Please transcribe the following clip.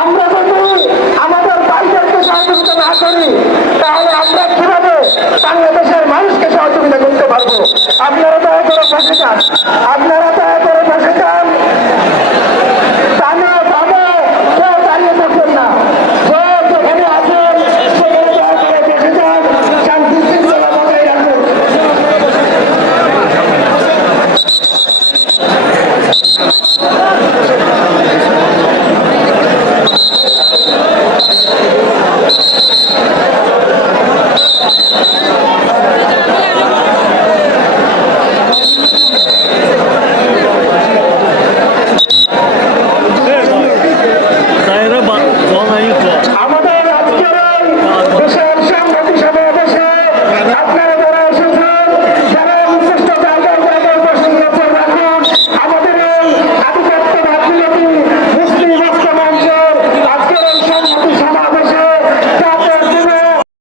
আমরা যদি আমাদের বাইরেকে সহযোগিতা না করি, তাহলে আমরা কীভাবে বাংলাদেশের মানুষকে সহযোগিতা করতে পারব? আপনারা দয়া করে বসে যান আপনারা দয়া করে বসে যান